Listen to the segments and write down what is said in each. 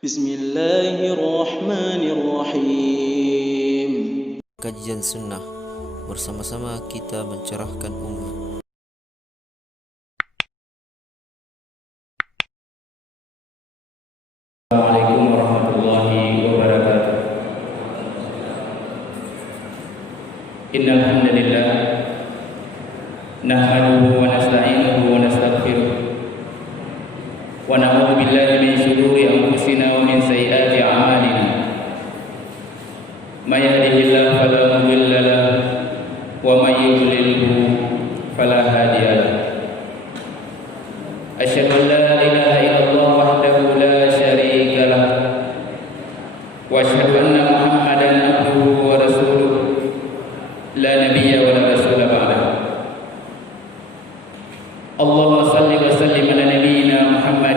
Bismillahirrahmanirrahim. Kajian Sunnah, bersama-sama kita mencerahkan umat. Assalamualaikum warahmatullahi wabarakatuh. Innal hamdalillah nahmaduhu wa nasta'inuhu wa nastaghfiruh wa na'udzu billahi min shururi anfusina wa min sayyiati a'malina. May yahdihillahu fala mudilla lahu wa may yudlilhu fala hadiya lahu. Asyhadu an la ilaha illallah wahdahu la syarika lahu wa asyhadu anna Muhammadan abduhu wa rasuluh la nabiyya wa la rasula ba'dahu. Allahumma salli wa sallim ala nabiyyina Muhammad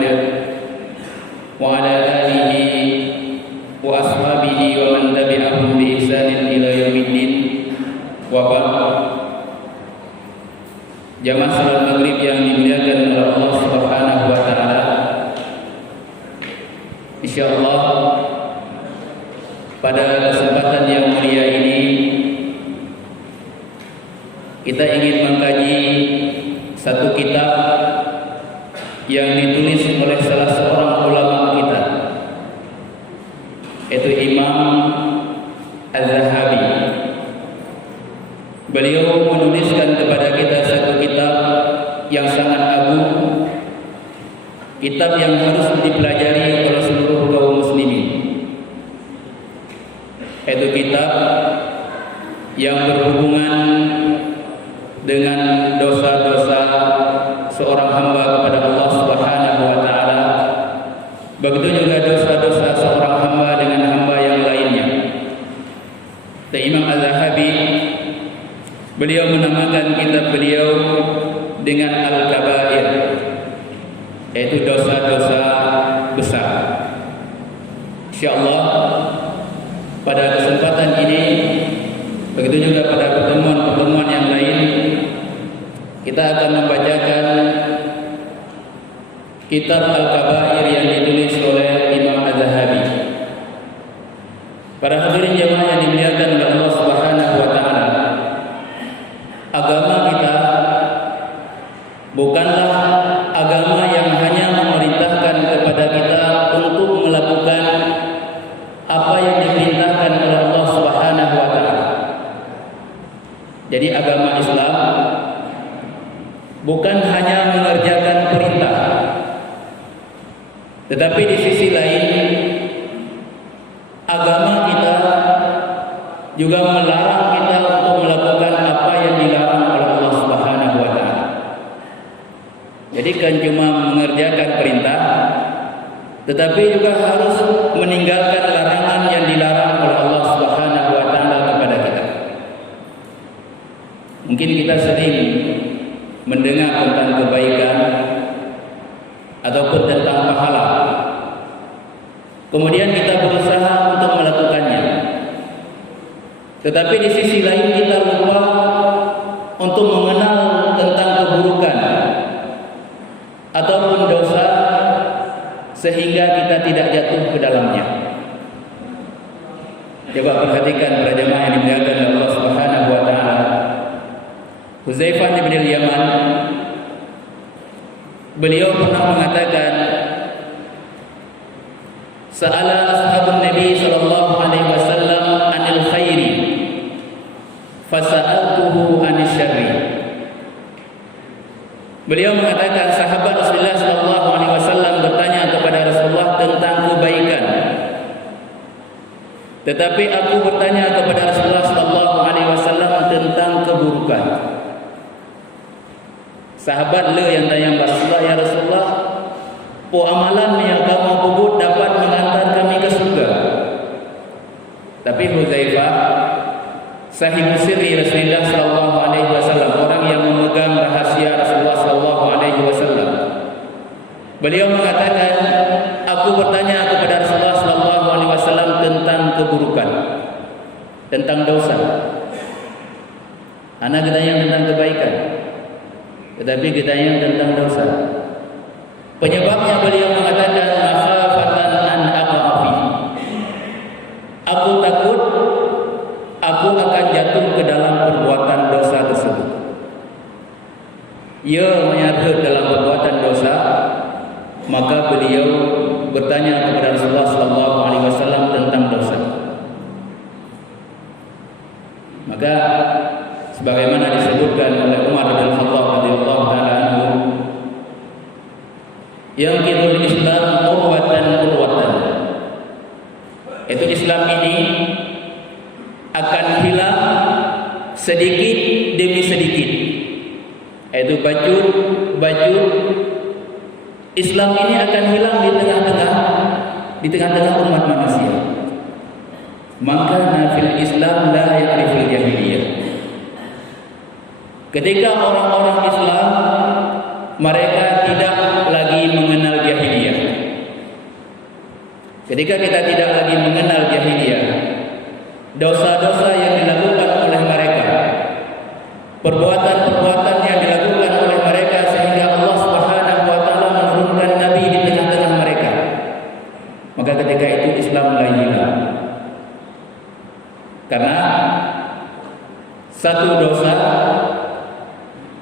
wa ala alihi wa ashabihi wa man tabi'ahum bi ihsanin ila yaumiddin wa ba'd. Jamaah salat maghrib yang dimuliakan oleh Allah Subhanahu wa taala. Insyaallah pada kesempatan yang mulia ini kita ingin mengkaji satu kitab yang ditulis oleh salah seorang ulama kita, yaitu Imam Az-Zahabi. Beliau menuliskan kepada kita satu kitab yang sangat agung, kitab yang harus dipelajari oleh seluruh kaum muslimin, yaitu kitab yang berhubungan dengan dosa-dosa seorang hamba kepada Allah Subhanahu wa taala. Begitu juga dosa-dosa seorang hamba dengan hamba yang lainnya. Dan Imam Az-Zahabi, beliau menamakan kitab beliau dengan Al-Kabair, yaitu dosa-dosa besar. Insyaallah pada kesempatan ini, begitu juga pada pertemuan-pertemuan yang lain, kita akan membacakan kitab Al-Kabair yang ditulis oleh Imam Az-Zahabi. Para hadirin jemaah yang dimuliakan oleh Allah Subhanahu wa taala, agama kita bukanlah agama yang hanya memerintahkan kepada kita untuk melakukan apa yang diperintahkan oleh Allah Subhanahu wa taala. Jadi agama Islam bukan hanya mengerjakan perintah, tetapi di sisi lain agama kita juga melarang kita untuk melakukan apa yang dilarang oleh Allah Subhanahu wa taala. Jadi kan cuma mengerjakan perintah, tetapi juga harus meninggalkan larangan yang dilarang oleh Allah Subhanahu wa taala kepada kita. Mungkin kita sering mendengar tentang kebaikan ataupun tentang pahala, kemudian kita berusaha untuk melakukannya, tetapi di sisi lain kita lupa untuk mengenal tentang keburukan ataupun dosa, sehingga kita tidak jatuh ke dalamnya. Coba perhatikan para jemaah yang dimuliakan oleh Allah Subhanahu wa taala. Huzaifah bin Yaman, beliau pernah mengatakan, sa'ala ashabun Nabi sallallahu alaihi wasallam anil khairi fasa'altuhu anil syarri. Beliau mengatakan, sahabat Rasulullah sallallahu alaihi wasallam bertanya kepada Rasulullah tentang kebaikan, tetapi aku bertanya kepada Rasulullah sallallahu alaihi wasallam tentang keburukan. Sahabat le yang tanya Rasulullah, ya Rasulullah, po amalan yang kamu buat dapat mengantar kami ke surga. Tapi Huzaifah, sahib sirri Rasulullah sallallahu alaihi wasallam, orang yang memegang rahasia Rasulullah sallallahu alaihi wasallam, beliau mengatakan, aku bertanya kepada Rasulullah sallallahu alaihi wasallam tentang keburukan, tentang dosa. Anak bertanya tentang kebaikan, tetapi ditanya tentang dosa. Penyebabnya beliau mengatakan, makhafatan an beliau bertanya kepada Rasulullah sallallahu alaihi wasallam tentang dosa. Maka sebagaimana disebutkan oleh Umar bin Khattab radhiyallahu taala anhu, yang kidul Islam urwatan, itu Islam ini akan hilang sedikit demi sedikit. Itu bajut Islam ini akan hilang di tengah-tengah umat manusia. Maka nafil Islam la ya'riful jahiliyah. Ketika orang-orang Islam mereka tidak lagi mengenal jahiliyah. Ketika kita tidak lagi mengenal jahiliyah, dosa-dosa yang dilakukan oleh mereka, perbuatan-perbuatan yang dilakukan oleh mereka sehingga Allah Subhanahu wa taala menurunkan nabi di tengah-tengah mereka, maka ketika itu Islam mulai hilang. Karena satu dosa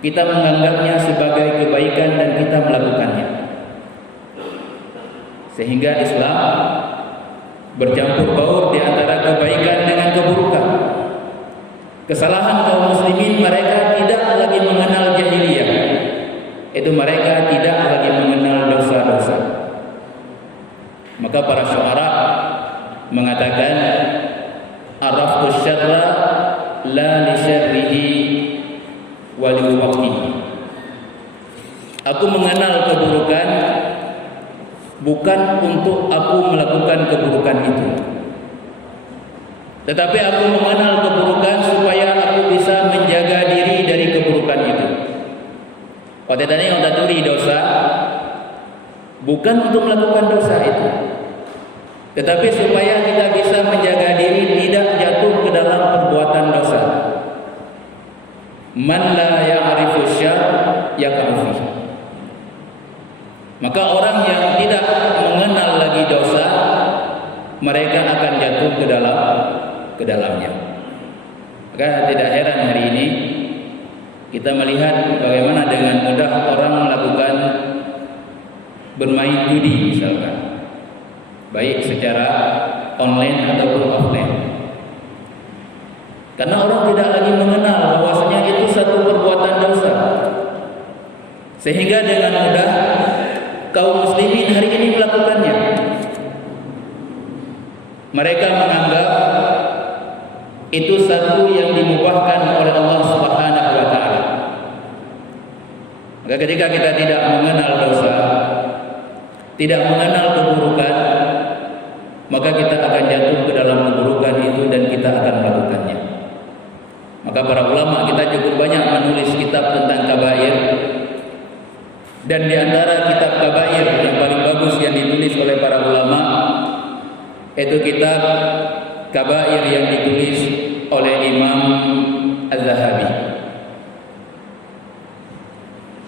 kita menganggapnya sebagai kebaikan dan kita melakukannya, sehingga Islam bercampur baur di antara kebaikan dengan keburukan. Kesalahan kaum muslimin, mereka tidak lagi mengenal jahiliyah, itu mereka tidak lagi mengenal dosa-dosa. Maka para syuara mengatakan, araftu syarra la li syarrihi wa li waqihi. Aku mengenal keburukan bukan untuk aku melakukan keburukan itu, tetapi aku mengenal keburukan supaya aku bisa menjaga diri dari keburukan itu. Kotetanya yang taturi dosa bukan untuk melakukan dosa itu, tetapi supaya kita bisa menjaga diri tidak jatuh ke dalam perbuatan dosa. Man la ya'rifu syarr yaqa'u fihi. Maka orang yang tidak mengenal lagi dosa, mereka akan jatuh ke dalamnya. Maka tidak heran hari ini kita melihat bagaimana dengan mudah orang melakukan bermain judi misalkan, baik secara online ataupun offline. Karena orang tidak lagi mengenal bahwasanya itu satu perbuatan dosa, sehingga dengan mudah kaum muslimin hari ini melakukannya. Mereka menganggap itu satu yang dimubahkan oleh Allah Subhanahu wa taala. Maka ketika kita tidak mengenal dosa, tidak mengenal keburukan, maka kita akan jatuh ke dalam keburukan itu dan kita akan melakukannya. Maka para ulama kita cukup banyak menulis kitab tentang kabair. Dan di antara kitab kabair yang paling bagus yang ditulis oleh para ulama itu kitab kabair yang ditulis oleh Imam Az-Zahabi.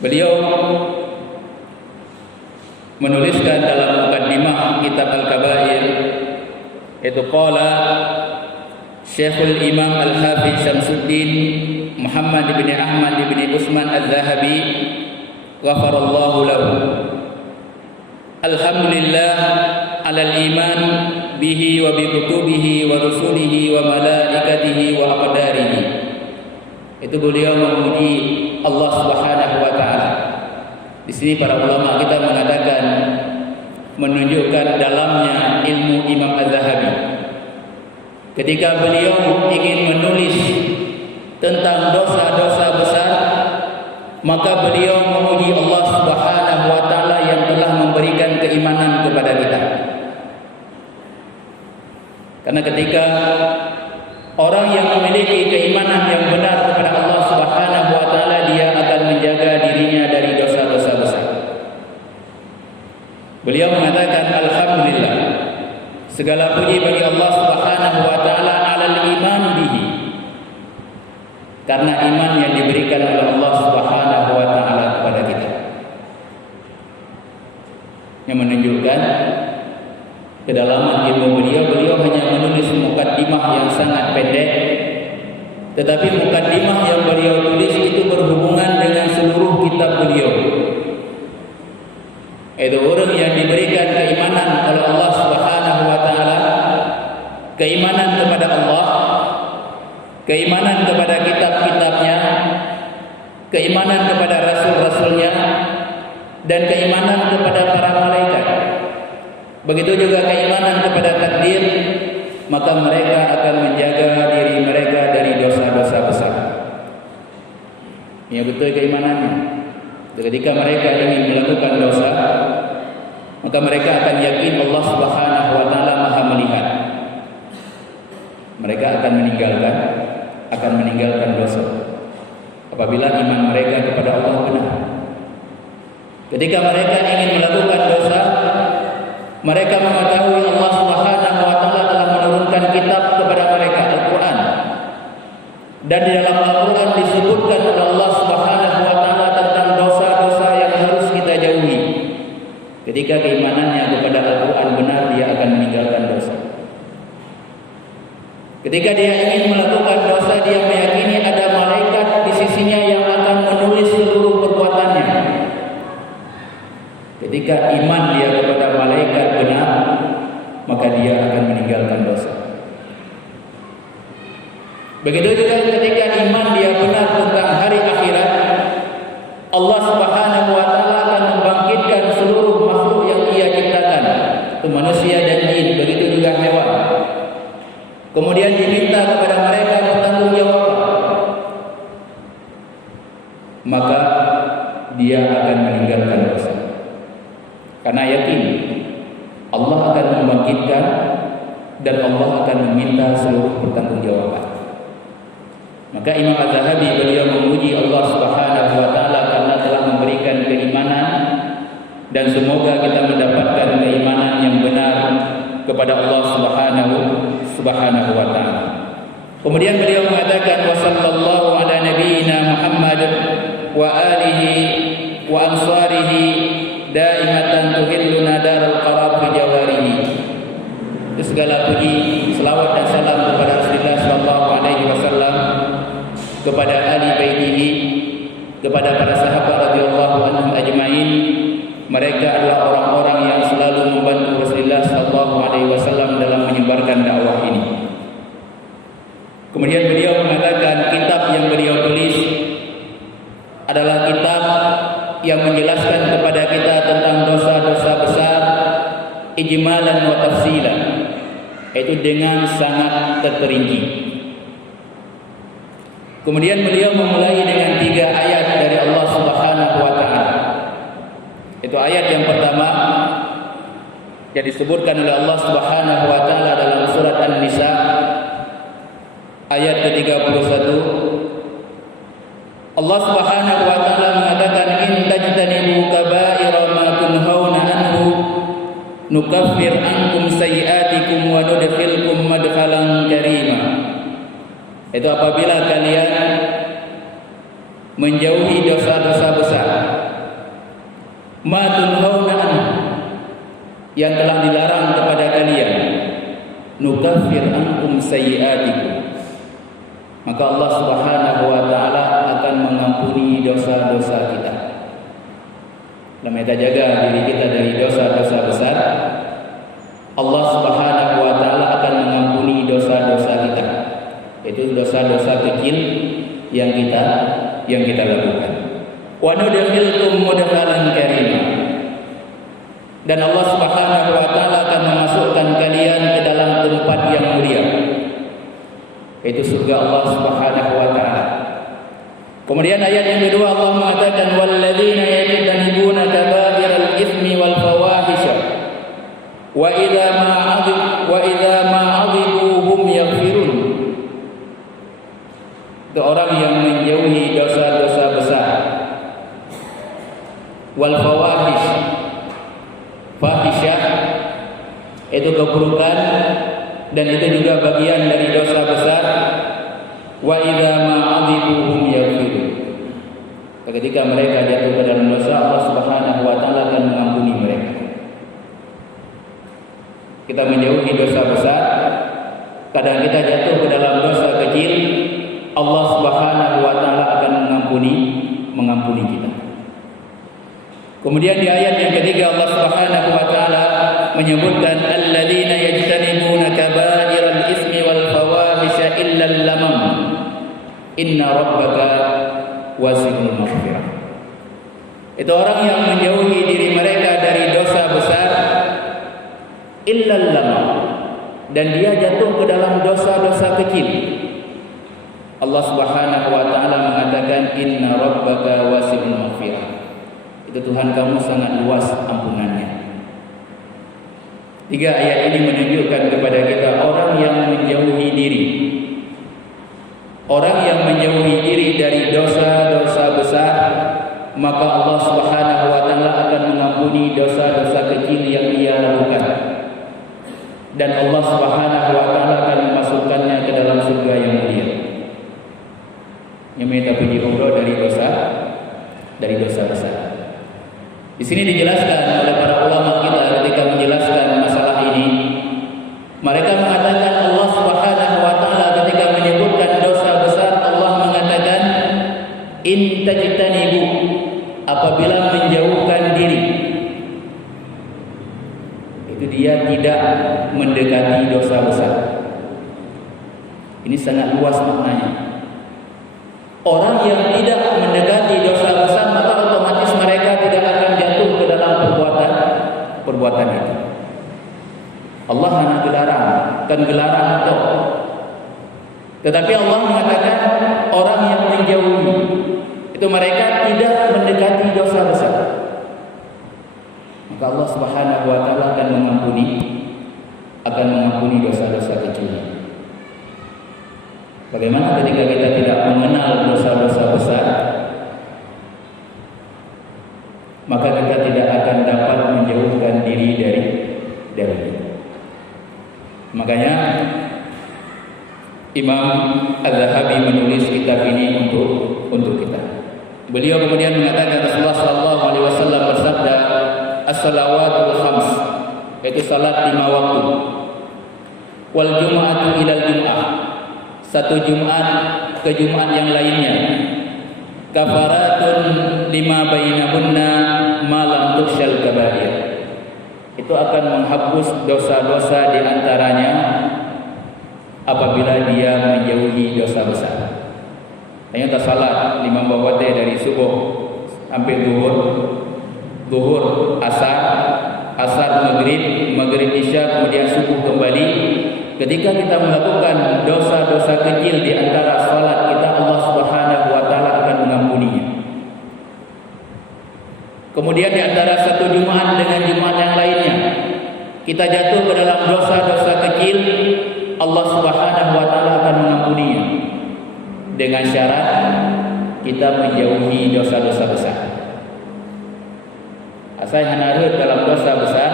Beliau menuliskan dalam mukaddimah kitab Al-Kabair itu qala Syekhul Imam Al-Hafiz Syamsuddin Muhammad bin Ahmad bin Utsman Az-Zahabi ghafarallahu lahu. Alhamdulillah alal iman bihi wa bi kutubihi wa rusulihi wa malaikatihi wa aqdarihi. Itu beliau memuji Allah Subhanahu wa taala. Di sini para ulama kita mengatakan menunjukkan dalamnya ilmu Imam Az-Zahabi. Ketika beliau ingin menulis tentang dosa-dosa besar, maka beliau memuji Allah Subhanahu wa taala yang telah memberikan keimanan kepada kita. Karena ketika orang yang memiliki keimanan yang benar kepada Allah Subhanahu wa taala, dia akan menjaga dirinya dari dosa-dosa besar. Beliau mengatakan alhamdulillah, segala puji bagi Allah Subhanahu wa taala alal iman bihi, karena iman yang diberikan oleh Allah Subhanahu wa taala kepada kita, yang menunjukkan kedalaman ilmu beliau. Beliau hanya menulis mukaddimah yang sangat pendek, tetapi mukaddimah yang beliau tulis itu berhubungan dengan seluruh kitab beliau. Itu orang yang diberikan keimanan kepada rasul-rasulnya, dan keimanan kepada para malaikat. Begitu juga keimanan kepada takdir, maka mereka akan menjaga diri mereka dari dosa-dosa besar. Ini betul keimanannya. Ketika mereka ingin melakukan dosa, maka mereka akan yakin Allah Subhanahu wa taala Maha melihat. Mereka akan meninggalkan dosa apabila iman mereka kepada Allah benar. Ketika mereka ingin melakukan dosa, mereka mengetahui Allah Subhanahu wa taala telah menurunkan kitab kepada mereka, Al-Qur'an. Dan di dalam Al-Qur'an disebutkan oleh Allah Subhanahu wa taala tentang dosa-dosa yang harus kita jauhi. Ketika keimanannya kepada Al-Qur'an benar, dia akan meninggalkan dosa. Ketika dia ingin melakukan dosa, dia meyakini ada malaikat di sisinya yang akan menulis seluruh perbuatannya. Ketika iman dia kepada malaikat benar, maka dia akan meninggalkan dosa. Begitu juga ketika iman dia benar tentang hari akhirat, Allah Subhanahu wa taala akan membangkitkan seluruh makhluk yang Ia ciptakan, itu manusia dan jin, begitu juga hewan. Kemudian diminta kepada mereka bertanggungjawab, maka dia akan meninggalkan dosa. Karena yakin Allah akan membangkitkan dan Allah akan meminta seluruh pertanggungjawaban. Maka Imam Az-Zahabi beliau memuji Allah Subhanahu wa taala karena telah memberikan keimanan, dan semoga kita mendapatkan keimanan yang benar kepada Allah Subhanahu wa taala. Kemudian beliau mengatakan wa sallallahu ala nabiyyina Muhammad wa alihi wa ansarihi daimatan tuhilluna daral qarar fi jawarihi. Segala puji, selawat dan salam kepada Rasulullah sallallahu alaihi wasallam, kepada ahli baitihi, kepada para sahabat radhiyallahu anhum ajmain. Mereka adalah orang-orang yang selalu membantu Rasulullah sallallahu alaihi wasallam dalam menyebarkan dakwah ini. Kemudian beliau mengatakan kitab yang beliau tulis adalah kitab yang menjelaskan kepada kita tentang dosa-dosa besar ijmalan wa tafsilan, yaitu dengan sangat terperinci. Kemudian beliau memulai dengan 3 ayat dari Allah Subhanahu wa taala. Itu ayat yang pertama yang disebutkan oleh Allah Subhanahu wa taala dalam surat An-Nisa ayat ke-31. Allah Subhanahu wa taala mengatakan in tajtanibu kaba'ira ma tunhauna anhu nukaffir ankum sayiatikum wa nudkhilkum madkhalan karima. Itu apabila kalian menjauhi dosa-dosa besar ma tunhauna anhu, yang telah dilarang kepada kalian, nukaffir ankum sayiatikum, maka Allah Subhanahu wa taala akan mengampuni dosa-dosa kita. Dalam kita jaga diri kita dari dosa-dosa besar, Allah Subhanahu wa taala akan mengampuni dosa-dosa kita. Itu dosa-dosa kecil yang kita lakukan. Wa nudkhilkum mudkhalan karima, dan Allah Subhanahu wa taala akan memasukkan kalian ke dalam tempat yang mulia, yaitu surga Allah Subhanahu wa taala. Kemudian ayat yang kedua Allah mengatakan walladzina yajtanibuna kaba'iral itsmi wal fawahisha wa idza ma 'adhibu hum yaghfirun. Itu orang yang menjauhi dosa-dosa besar. Wal fawahish, fahisyah itu keburukan, dan itu juga bagian dari dosa besar. Wa idza ma 'adhibuhum yaghfirun. Ketika mereka jatuh ke dalam dosa, Allah Subhanahu wa taala akan mengampuni mereka. Kita menjauhi dosa besar, kadang kita jatuh ke dalam dosa kecil, Allah Subhanahu wa taala akan mengampuni kita. Kemudian di ayat yang ketiga Allah Subhanahu wa taala menyebutkan alladzina yajtanibuna kaba'iral itsmi wal fawahisha illa al-lamam inna rabbaka wasi'ul maghfirah. Itu orang yang menjauhi diri mereka dari dosa besar illal lama, dan dia jatuh ke dalam dosa-dosa kecil. Allah Subhanahu wa taala mengatakan inna rabbaka wasi'ul maghfirah. Itu Tuhan kamu sangat luas ampunannya. 3 ayat ini menunjukkan kepada kita orang yang menjauhi diri. Orang yang menjauhi diri dari dosa-dosa besar, maka Allah Subhanahu wa taala akan mengampuni dosa-dosa kecil yang dia lakukan. Dan Allah Subhanahu wa taala akan memasukkannya ke dalam surga yang mulia. Yang minta puji umroh dari dosa besar. Di sini dijelaskan oleh para ulama kita ketika menjelaskan masalah ini. Mereka mengatakan Allah Subhanahu wa taala ketika menyebutkan dosa besar, Allah mengatakan in tajtanibu, apabila menjauhkan diri. Itu dia tidak mendekati dosa besar. Ini sangat luas maknanya. Orang yang tidak mendekati dosa besar, maka otomatis mereka tidak akan jatuh ke dalam perbuatan itu. Allah hanya gelaran itu. Tetapi Allah mengatakan orang yang menjauhi itu mereka tidak mendekati dosa besar, maka Allah Subhanahu wa taala akan mengampuni dosa-dosa kecil. Bagaimana ketika kita tidak mengenal dosa-dosa besar, maka kita tidak akan dapat menjauhkan diri dari itu. Makanya Imam Az-Zahabi menulis kitab ini untuk kita. Beliau kemudian mengatakan Rasulullah SAW bersabda, as-salawatul khams, yaitu salat 5 waktu, wal jum'atu ilal jum'ah, satu Jumat ke Jumat yang lainnya, kafaratun lima bainahunna ma lam tukhshal kabair, itu akan menghapus dosa-dosa di antaranya apabila dia menjauhi dosa besar. Hanya salat 5 waktu dari subuh sampai zuhur, asar maghrib isya, kemudian subuh kembali. Ketika kita melakukan dosa-dosa kecil di antara salat kita, Allah Subhanahu wa taala akan mengampuninya. Kemudian di antara satu Jumat dengan Jumat yang lainnya, kita jatuh ke dalam dosa-dosa kecil, Allah Subhanahu wa taala akan mengampuninya dengan syarat kita menjauhi dosa-dosa besar. Asal hanareut dalam dosa besar,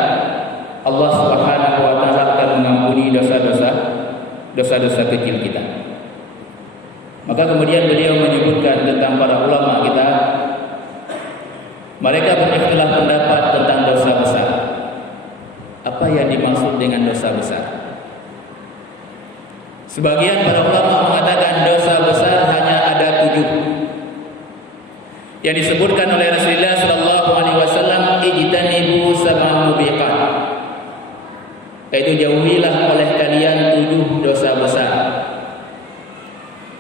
Allah Subhanahu wa taala akan mengampuni dosa-dosa kecil kita. Maka kemudian beliau menyebutkan tentang para ulama kita, mereka berikhtilaf pendapat tentang dosa besar. Apa yang dimaksud dengan dosa besar? Sebagian para ulama mengatakan dosa besar hanya ada 7 yang disebutkan oleh Rasulullah sallallahu alaihi wasallam, ijtanibu sab'al mubiqat, yaitu jauhilah oleh kalian 7 dosa besar.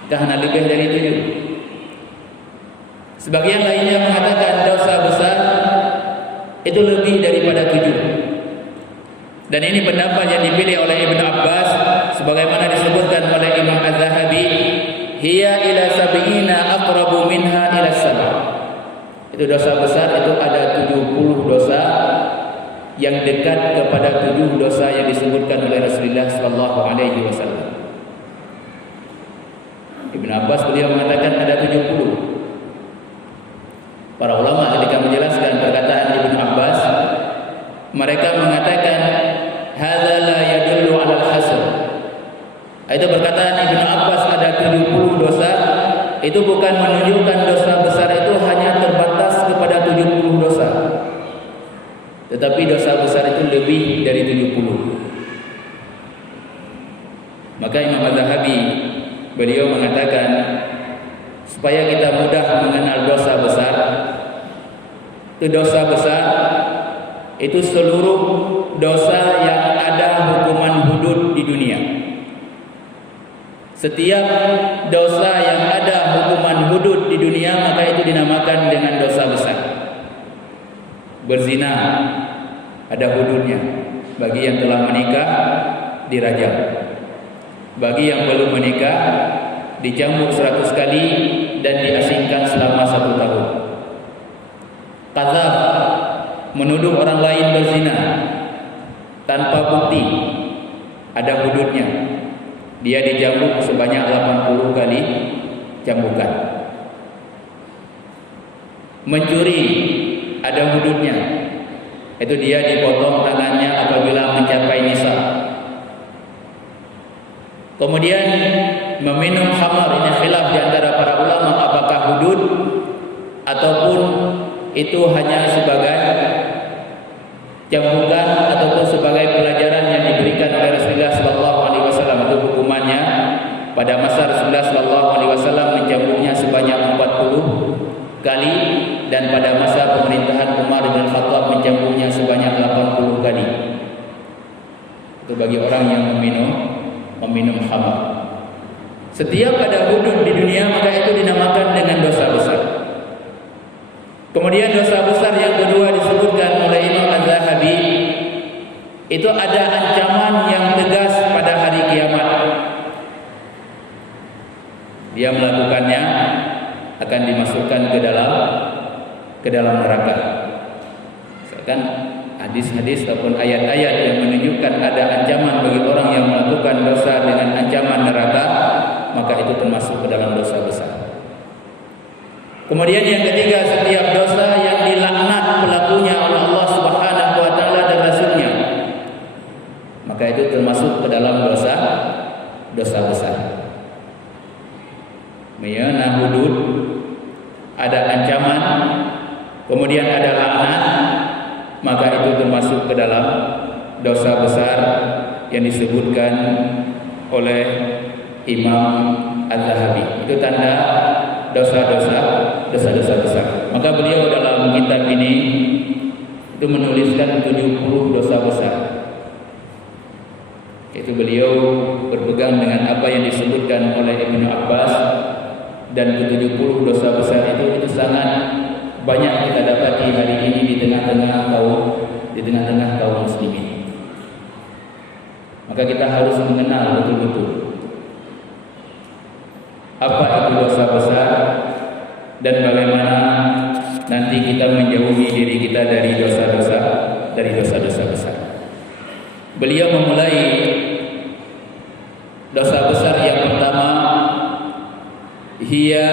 Karena lebih dari 7. Sebagian lainnya mengatakan dosa besar itu lebih daripada 7. Dan ini pendapat yang dipilih oleh Ibnu Abbas, sebagaimana disebutkan oleh Imam Az-Zahabi, hiya ila sab'ina aqrabu minha ila sab'a. Itu dosa besar itu ada 70 dosa yang dekat kepada 7 dosa yang disebutkan oleh Rasulullah sallallahu alaihi wasallam. Ibnu Abbas beliau mengatakan ada 70. Para ulama ketika menjelaskan perkataan Ibnu Abbas, mereka mengatakan hadza la yadullu 'ala al-hasr. Itu perkataan Ibnu Abbas ada 70 dosa, itu bukan menunjukkan dosa besar itu hanya terbatas kepada 70 dosa. Tetapi dosa besar itu lebih dari 70. Maka Imam Az-Zahabi beliau mengatakan supaya kita mudah mengenal dosa besar, itu dosa besar itu seluruh dosa yang ada hukuman hudud di dunia. Setiap dosa yang ada hukuman hudud di dunia maka itu dinamakan dengan dosa besar. Berzina ada hududnya. Bagi yang telah menikah dirajam. Bagi yang belum menikah dicambuk 100 kali dan diasingkan selama 1 tahun. Qadzaf, menuduh orang lain berzina tanpa bukti, ada hududnya. Dia dicambuk sebanyak 80 kali cambukan. Mencuri ada hududnya. Itu dia dipotong tangannya apabila mencapai nisab. Kemudian meminum khamar, ini khilaf di antara para ulama apakah hudud ataupun itu hanya sebagai cambukan ataupun sebagai pelajaran yang diberikan oleh Rasulullah sallallahu alaihi wasallam. Itu hukumannya pada masa Rasulullah sallallahu alaihi wasallam mencambuknya sebanyak 40 kali dan pada masa pemerintahan Umar bin Khattab mencambuknya sebanyak 80 kali. Itu bagi orang yang meminum khamar. Setiap ada hudud di dunia maka itu dinamakan dengan dosa besar. Kemudian dosa besar yang kedua disebutkan oleh Imam Az-Zahabi, itu ada ancaman yang tegas pada hari kiamat. Dia melakukannya akan dimasukkan ke dalam neraka. Misalkan hadis-hadis ataupun ayat-ayat yang menunjukkan ada ancaman bagi orang yang melakukan dosa dengan ancaman neraka, maka itu termasuk ke dalam dosa besar. Kemudian yang ketiga, setiap dosa yang dilaknat pelakunya oleh Allah Subhanahu wa taala dan Rasulnya, maka itu termasuk ke dalam dosa besar. Meyana hudud, ada ancaman, kemudian ada laknat, maka itu termasuk ke dalam dosa besar yang disebutkan oleh Imam Az-Zahabi. Itu tanda dosa-dosa besar. Maka beliau dalam kitab ini itu menuliskan 70 dosa besar. Itu beliau berpegang dengan apa yang disebutkan oleh Ibnu Abbas, dan 70 dosa besar itu sangat banyak kita dapati hari ini di tengah-tengah kaum muslimin. Maka kita harus mengenal betul-betul apa itu dosa besar dan bagaimana nanti kita menjauhi diri kita dari dosa-dosa besar. Beliau memulai dosa besar yang pertama, hiya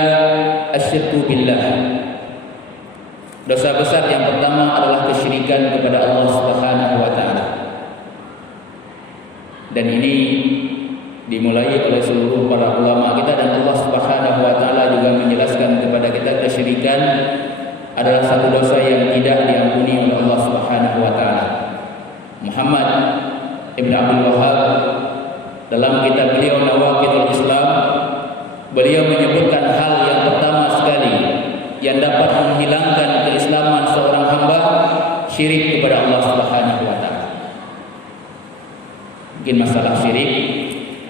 asyirku billah. Dosa besar yang pertama adalah kesyirikan kepada Allah Subhanahu wa taala. Dan ini dimulai oleh seluruh para ulama kita, dan Allah Subhanahu wa taala juga menjelaskan kepada kita kesyirikan adalah satu dosa yang tidak diampuni oleh Allah Subhanahu wa taala. Muhammad Ibn Abdul Wahhab dalam kitab beliau Nawaqidul Islam, beliau menyebutkan hal yang pertama sekali yang dapat menghilangkan keislaman seorang hamba, syirik kepada Allah Subhanahu wa taala. Mungkin masalah syirik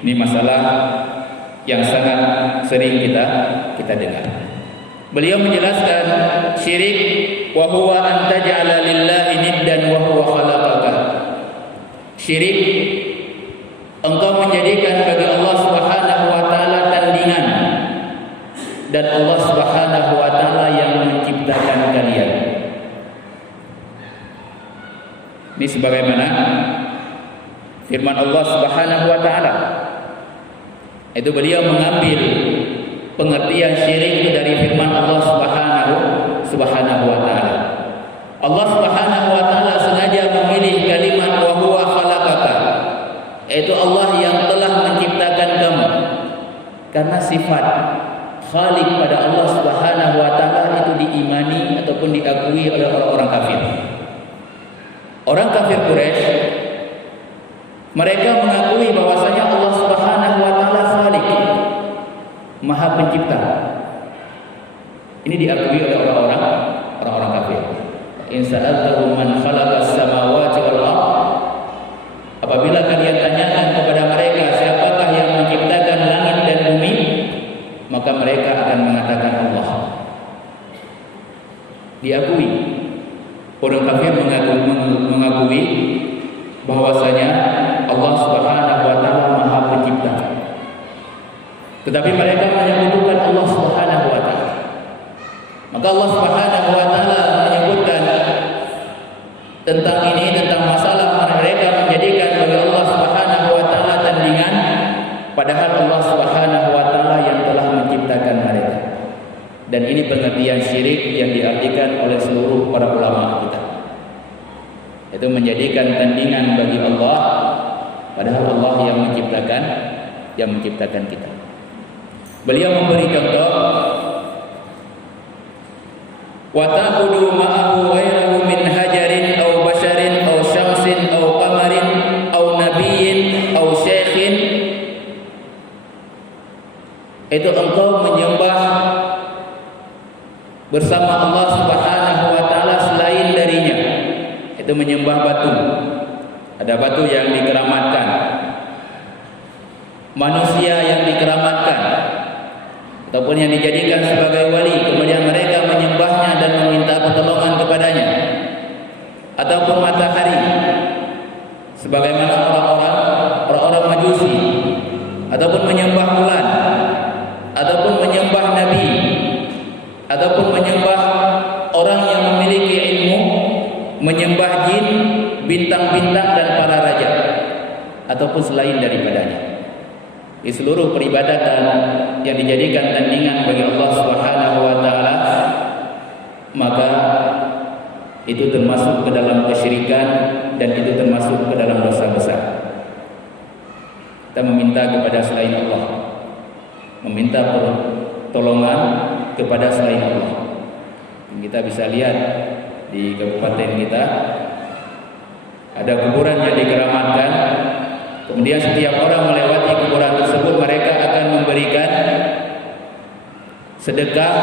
ini masalah yang sangat sering kita dengar. Beliau menjelaskan syirik wa huwa an taj'ala lillahi niddan wa huwa khalaqaka. Syirik, engkau menjadikan bagi Allah Subhanahu wa taala tandingan, dan Allah Subhanahu wa taala yang menciptakan kalian. Ini sebagaimana firman Allah Subhanahu wa taala. Itu beliau mengambil pengertian syirik itu dari firman Allah Subhanahu wa taala. Allah Subhanahu wa taala sengaja memilih kalimat wa huwa khalaqaka, yaitu Allah yang telah menciptakan kamu. Karena sifat khaliq pada Allah Subhanahu wa taala itu diimani ataupun diakui oleh orang-orang kafir. Orang kafir Quraisy, mereka mengakui bahwasanya Allah Subhanahu wa taala khaliq, Maha Pencipta. Ini diakui oleh orang-orang kafir. In sa'altahum man khalaqas samawati wal ardh, apabila kalian tanyakan kepada mereka siapakah yang menciptakan langit dan kafir mengakui bahwasanya Allah Subhanahu wa taala Maha Pencipta. Tetapi mereka menyebutkan Allah Subhanahu wa taala. Maka Allah Subhanahu wa taala menyebutkan tentang ini, tentang masalah mereka menjadikan bagi Allah Subhanahu wa taala tandingan, padahal Allah Subhanahu wa taala yang telah menciptakan mereka. Dan ini pengertian syirik yang diartikan oleh seluruh para ulama kita. Itu menjadikan tandingan bagi Allah, padahal Allah yang menciptakan kita. Beliau memberi contoh, wa ta'budu ma'ahu ghairahu min hajarin aw basharin aw syamsin aw qamarin aw nabiyyin aw syekhin. Itu engkau menyembah bersama Allah Subhanahu wa taala selain darinya. Itu menyembah batu. Ada batu yang dikeramatkan, manusia yang dikeramatkan, ataupun yang dijadikan sebagai wali, kemudian mereka menyembahnya dan meminta pertolongan kepadanya, ataupun matahari sebagaimana orang-orang Majusi, ataupun menyembah bulan, ataupun menyembah nabi, ataupun menyembah orang yang memiliki ilmu, menyembah jin, bintang-bintang dan para raja, ataupun selain daripadanya. Di seluruh peribadatan yang dijadikan tandingan bagi Allah Subhanahu wa taala, maka itu termasuk ke dalam kesyirikan dan itu termasuk ke dalam dosa besar. Kita meminta kepada selain Allah, meminta pertolongan kepada selain Allah. Kita bisa lihat di kabupaten kita ada kuburan yang dikeramatkan. Kemudian setiap orang melewati kuburan tersebut, mereka akan memberikan sedekah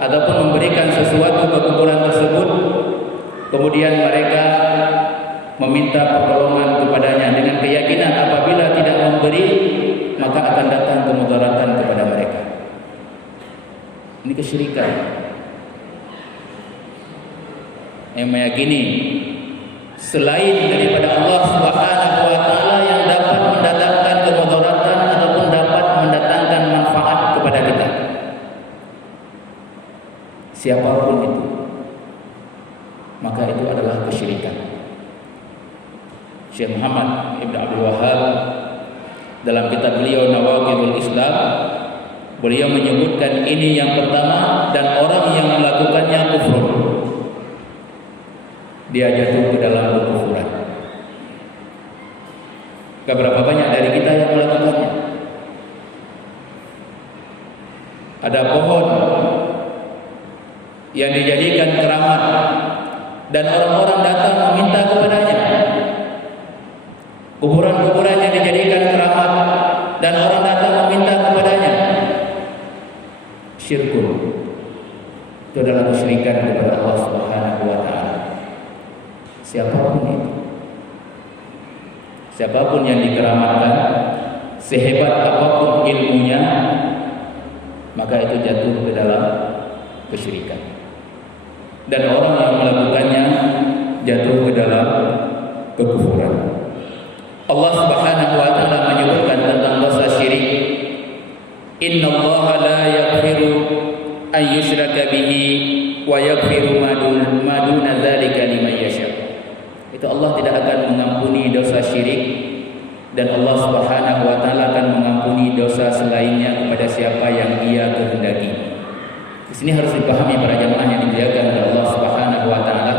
ataupun memberikan sesuatu ke kuburan tersebut. Kemudian mereka meminta pertolongan kepadanya dengan keyakinan apabila tidak memberi, maka akan datang kemudaratan kepada mereka. Ini kesyirikan. Yang meyakini selain daripada Allah Subhanahu wa taala yang dapat mendatangkan kemudaratan ataupun dapat mendatangkan manfaat kepada kita. Siapapun itu, maka itu adalah kesyirikan. Syekh Muhammad Ibn Abdul Wahhab dalam kitab beliau Nawaqidul Islam, beliau menyebutkan ini yang pertama, dan orang yang melakukannya kufur, dia jatuh ke dalam kekufuran. Berapa banyak dari kita yang melakukannya? Ada pohon yang dijadikan keramat dan orang-orang datang meminta kepadanya. Kuburan-kuburan yang dijadikan keramat dan orang datang meminta kepadanya. Syirkun. Itu adalah kesyirikan kepada Allah Subhanahu wa taala. Siapapun itu, siapapun yang dikeramatkan, sehebat apapun ilmunya, maka itu jatuh ke dalam kesyirikan. Dan orang yang melakukannya jatuh ke dalam kekufuran. Allah Subhanahu wa taala menyebutkan tentang dosa syirik, "Innallaha la yaghfiru an yushraka bihi wa yaghfiru ma duna dzalika liman yasha." Itu Allah tidak akan mengampuni dosa syirik, dan Allah Subhanahu wa taala akan mengampuni dosa selainnya kepada siapa yang Ia kehendaki. Di sini harus dipahami para jamaah yang dimuliakan oleh Allah Subhanahu wa taala.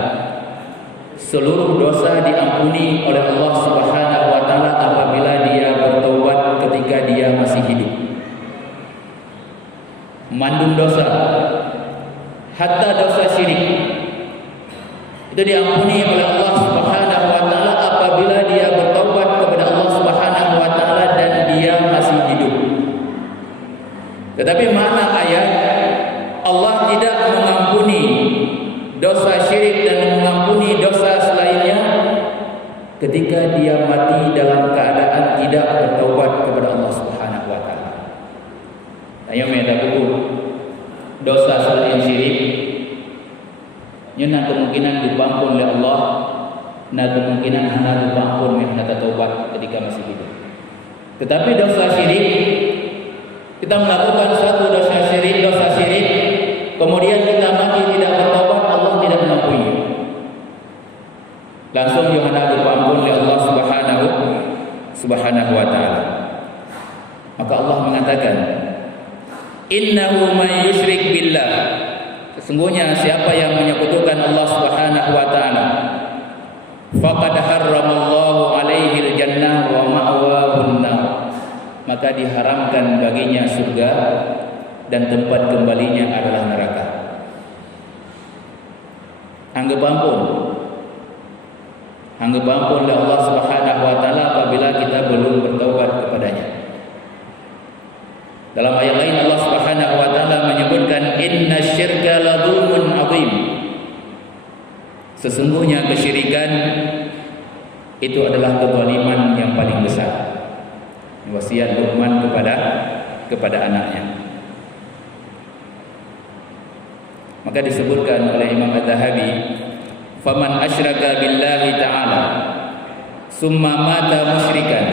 Seluruh dosa diampuni oleh Allah Subhanahu wa taala apabila dia bertaubat ketika dia masih hidup. Mandung dosa, hatta dosa syirik, itu diampuni oleh Allah Subhanahu wa taala apabila dia bertaubat kepada Allah Subhanahu wa taala dan dia masih hidup. Tetapi makna ayat Allah tidak mengampuni dosa syirik dan mengampuni dosa selainnya ketika dia mati dalam keadaan tidak bertaubat kepada Allah Subhanahu wa taala. Ayo mendapatkan dosa selain syirik Nyana kemungkinan dipampun oleh Allah, na kemungkinan hana dipampun min kata taubat ketika masih hidup. Tetapi dosa syirik, kita melakukan satu dosa syirik, kemudian kita mati tidak bertobat, Allah tidak mengampuni. Langsung Yohana dipampun oleh Allah Subhanahu wa taala. Maka Allah mengatakan, innahu may yusyrik billah, sesungguhnya siapa yang menyekutukan Allah Subhanahu wa taala, faqad harramallahu alaihi aljannah wa ma'wahu an-nar, maka diharamkan baginya surga dan tempat kembalinya adalah neraka. Anggap ampun oleh Allah Subhanahu wa taala apabila kita belum bertaubat kepadanya. Dalam ayat lain Allah Subhanahu wa taala menyebutkan innasyirka ladzumun adzim. Sesungguhnya kesyirikan itu adalah kezaliman yang paling besar. Wasiat Luqman kepada anaknya. Maka disebutkan oleh Imam Az-Zahabi, faman asyraka billahi ta'ala summa mata musyrikan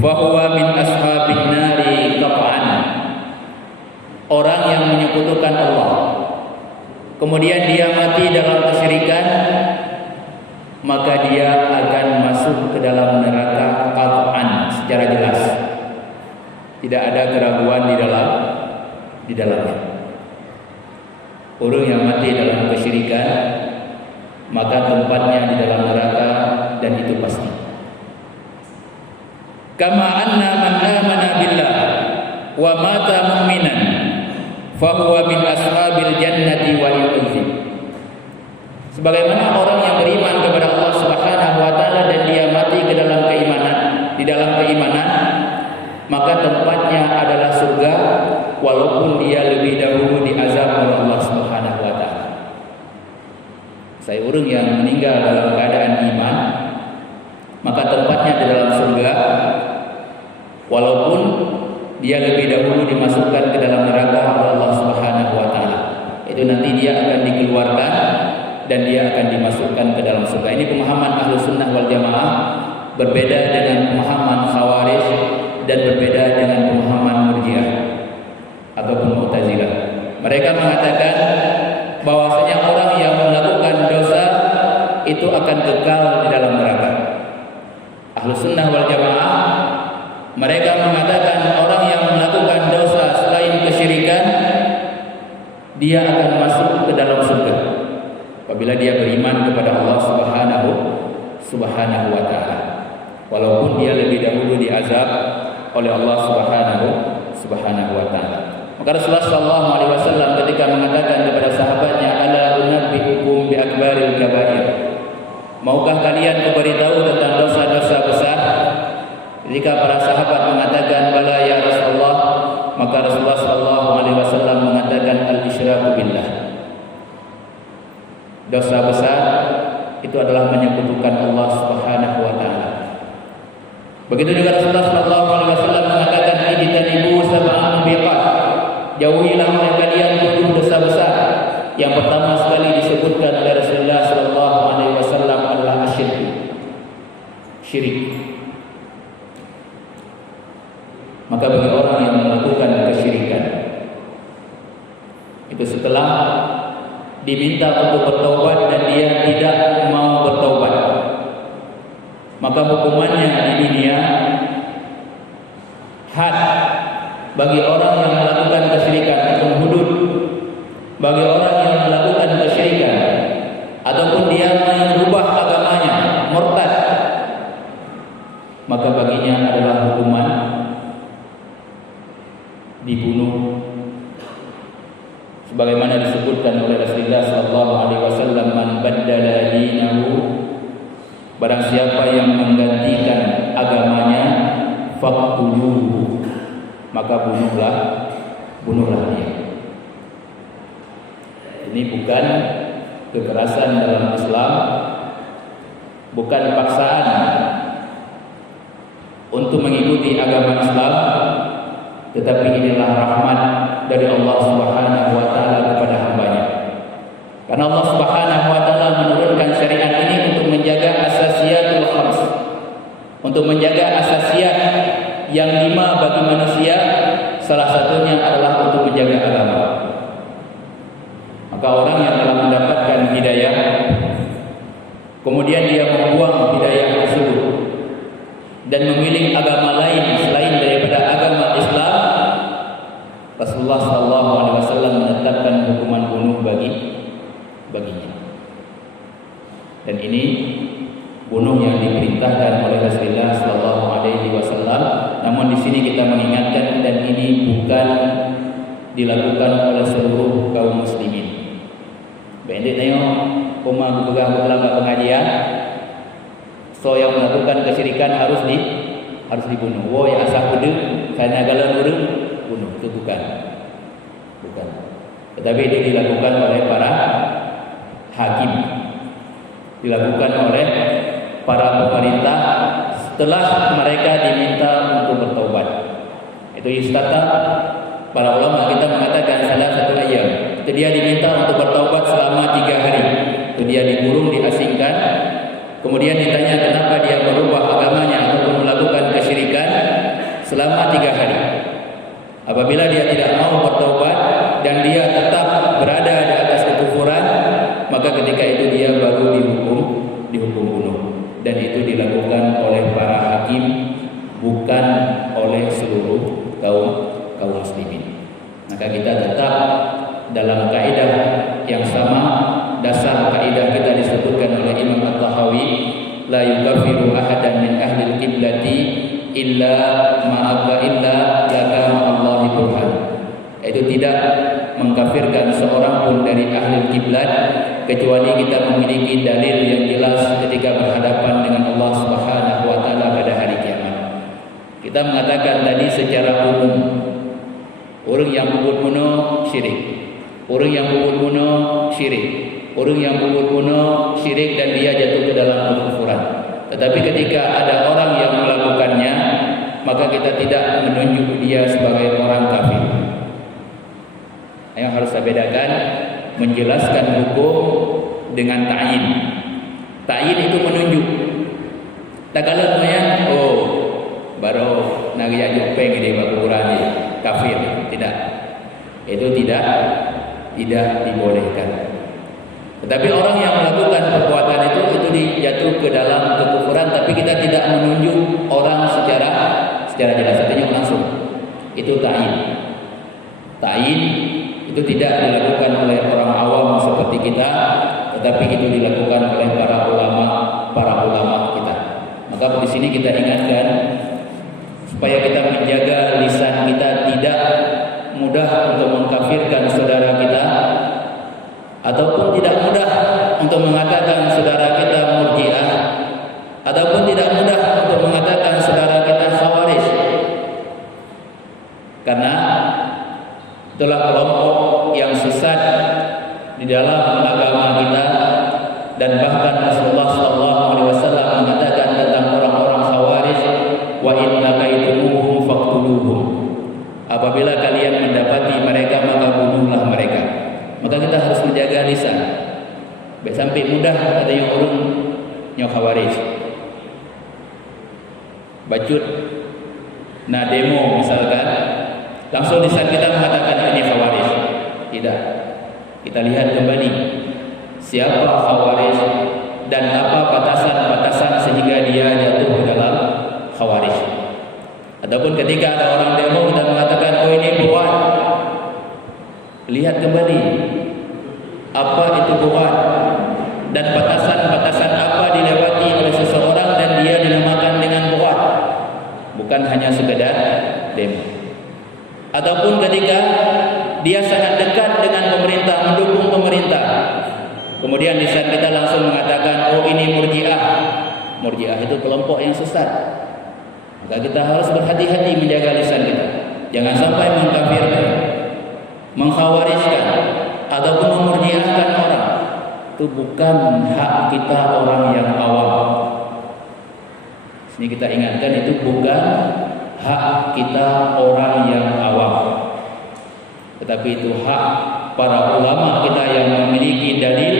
fahuwa min ashabin nari qat'an. Orang yang menyekutukan Allah kemudian dia mati dalam kesyirikan, maka dia akan masuk ke dalam neraka qat'an, secara jelas. Tidak ada keraguan di dalamnya. Orang yang mati dalam kesyirikan, maka tempatnya di dalam neraka, dan itu pasti. Kama anna man amana billah wa mata mu'minan fahuwa min ashabil jannati wa yu'zim. Sebagaimana orang yang beriman kepada Allah Subhanahu wa taala dan dia mati di dalam keimanan, maka tempatnya adalah surga walaupun dia lebih dahulu diazab oleh Allah Subhanahu wa taala. Saya orang yang meninggal dalam keadaan iman, maka tempatnya di dalam surga walaupun dia lebih dahulu dimasukkan ke dalam neraka oleh Allah Subhanahu wa taala. Itu nanti dia akan dikeluarkan dan dia akan dimasukkan ke dalam surga. Ini pemahaman Ahlus Sunnah wal Jamaah, berbeda dengan pemahaman Khawarij dan berbeda dengan pemahaman Murji'ah ataupun Mu'tazilah. Mereka mengatakan bahwasanya orang yang melakukan dosa itu akan kekal di dalam neraka. Ahlus Sunnah wal Jamaah, mereka mengatakan orang yang melakukan dosa selain kesyirikan, dia akan masuk ke dalam surga apabila dia beriman kepada Allah Subhanahu wa taala, walaupun dia lebih dahulu diazab oleh Allah Subhanahu wa taala. Maka Rasulullah sallallahu alaihi wasallam ketika mengatakan kepada sahabatnya, ala unabbiukum bi akbaril kabair, maukah kalian memberitahu tentang dosa-dosa besar? Ketika para sahabat mengatakan bala ya Rasulullah, maka Rasulullah sallallahu alaihi wasallam mengatakan al-isyraku billah. Dosa besar itu adalah menyekutukan Allah Subhanahu wa taala. Begitu juga Rasulullah sallallahu alaihi wasallam mengatakan ijtanibu sab'an mubiqat, jauhilah oleh kalian 7 dosa besar. Yang pertama sekali disebutkan oleh Rasulullah sallallahu alaihi wasallam adalah syirik. Maka bagi orang yang melakukan kesyirikan itu setelah diminta untuk bertaubat dan dia tidak mau bertaubat, maka hukumannya di dunia had bagi orang yang melakukan kesyirikan, ataupun hudud bagi orang yang melakukan kesyirikan, ataupun dia mengubah agamanya, murtad, maka baginya adalah hukuman dibunuh. Sebagaimana disebutkan oleh Rasulullah sallallahu alaihi wasallam, man baddala dinahu, barang siapa yang menggantikan agamanya, faqtuluhu, maka bunuhlah dia. Ini bukan kekerasan dalam Islam, bukan paksaan untuk mengikuti agama Islam, tetapi inilah rahmat dari Allah Subhanahu wa taala kepada hamba-Nya. Karena Allah Subhanahu wa taala menurunkan syariat ini untuk menjaga asasiyatul khams, untuk menjaga asasiyat yang 5 bagi manusia, salah satunya adalah untuk menjaga agama. Maka orang yang telah mendapatkan hidayah kemudian dia membuang hidayah tersebut dan memilih agama lain selain daripada agama Islam, Rasulullah SAW menetapkan hukuman bunuh baginya. Dan ini bunuh yang diperintahkan oleh Rasulullah SAW. Namun di sini kita mengingatkan, dan ini bukan dilakukan oleh seluruh kaum muslimin. Bandit tengok rumah pegang lembaga pengajian, so yang melakukan kesyirikan harus dibunuh. Wo yang asal kudu karena galau nurun bunuh, itu bukan. Tetapi itu dilakukan oleh para hakim, dilakukan oleh para pemerintah setelah mereka diminta untuk bertaubat. Itu istata para ulama kita mengatakan salah satu ayam. Itu dia diminta untuk bertaubat selama 3 hari. Itu dia dikurung, diasingkan. Kemudian ditanya kenapa dia merubah agamanya ataupun melakukan kesyirikan selama 3 hari. Apabila dia tidak mau bertaubat dan dia tetap berada di atas kekufuran, maka ketika itu dia baru dihukum bunuh. Dan itu dilakukan oleh para hakim, bukan oleh seluruh kaum muslimin. Maka kita tetap dalam kaidah yang sama, dasar kaidah kita disebutkan oleh Imam At-Tahawi, la yukaffiru ahadan min ahli al-qiblati illa ma'aka illa laka ma'allahi burhan. Itu tidak mengkafirkan seorang pun dari ahli kiblat kecuali kita memiliki dalil yang jelas ketika berhadapan dengan Allah Subhanahu wa taala pada hari kiamat. Kita mengatakan tadi secara umum, orang yang bunuh syirik, orang yang bunuh syirik, orang yang bunuh syirik dan dia jatuh ke dalam kekufuran. Tetapi ketika ada orang yang melakukannya, maka kita tidak menunjuk dia sebagai orang kafir. Yang harus saya bedakan, menjelaskan hukum dengan ta'yin. Ta'yin itu menunjuk. Tak kalau semuanya, baru nak ajak peng di bakuran kafir, tidak. Itu tidak dibolehkan. Tetapi orang yang melakukan perbuatan itu dijatuh ke dalam kekufuran, tapi kita tidak menunjuk orang secara jelas, artinya langsung. Itu ta'yin. Ta'yin itu tidak dilakukan oleh orang awam seperti kita, tetapi itu dilakukan oleh para ulama kita. Maka di sini kita ingatkan supaya kita menjaga lisan kita tidak mudah untuk mengkafirkan saudara kita, ataupun tidak mudah untuk mengatakan saudara kita Murji'ah, ataupun tidak mudah untuk mengatakan saudara kita Khawarij. Karena itulah kelompok yang sesat di dalam agama kita, dan bahkan Rasulullah SAW mengatakan tentang orang-orang Khawarij, wa in laqaitumuhum faqtuluhum. Apabila kalian mendapati mereka, maka bunuhlah mereka. Maka kita harus menjaga lisan. Sampai mudah ada yang orang yang Khawarij bacut nah demo misalkan, langsung lisan kita mengatakan ini Khawarij. Tidak. Kita lihat kembali siapa Khawarij dan apa batasan-batasan sehingga dia jatuh ke dalam Khawarij. Ataupun ketika ada orang demo dan mengatakan ini buat, lihat kembali apa itu buat dan batasan-batasan apa dilewati oleh seseorang dan dia dinamakan dengan buat, bukan hanya sekedar demo. Ataupun ketika dia sangat dekat dengan pemerintah, mendukung pemerintah, kemudian lisan kita langsung mengatakan ini Murji'ah. Murji'ah itu kelompok yang sesat. Maka kita harus berhati-hati menjaga lisan kita. Jangan sampai mengkafirkan, mengkhawarijkan, ataupun memurjiahkan orang. Itu bukan hak kita orang yang awam. Sini kita ingatkan, itu bukan hak kita orang yang awam, tetapi itu hak para ulama kita yang memiliki dalil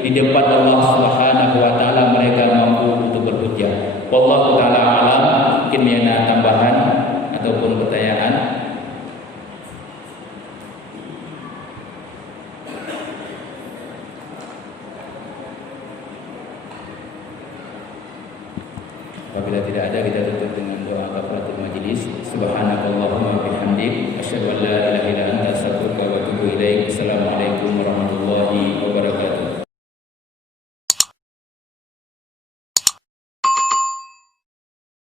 di depan Allah Subhanahu wa taala mereka mampu untuk berhujjah. Wallahu taala alam. Mungkin ada tambahan ataupun pertanyaan. Apabila tidak ada, kita tutup dengan doa kafaratul majlis. Subhanakallahumma wa bihamdik asyhadu an la ilaha illa anta astaghfiruka wa atubu ilaik. Assalamualaikum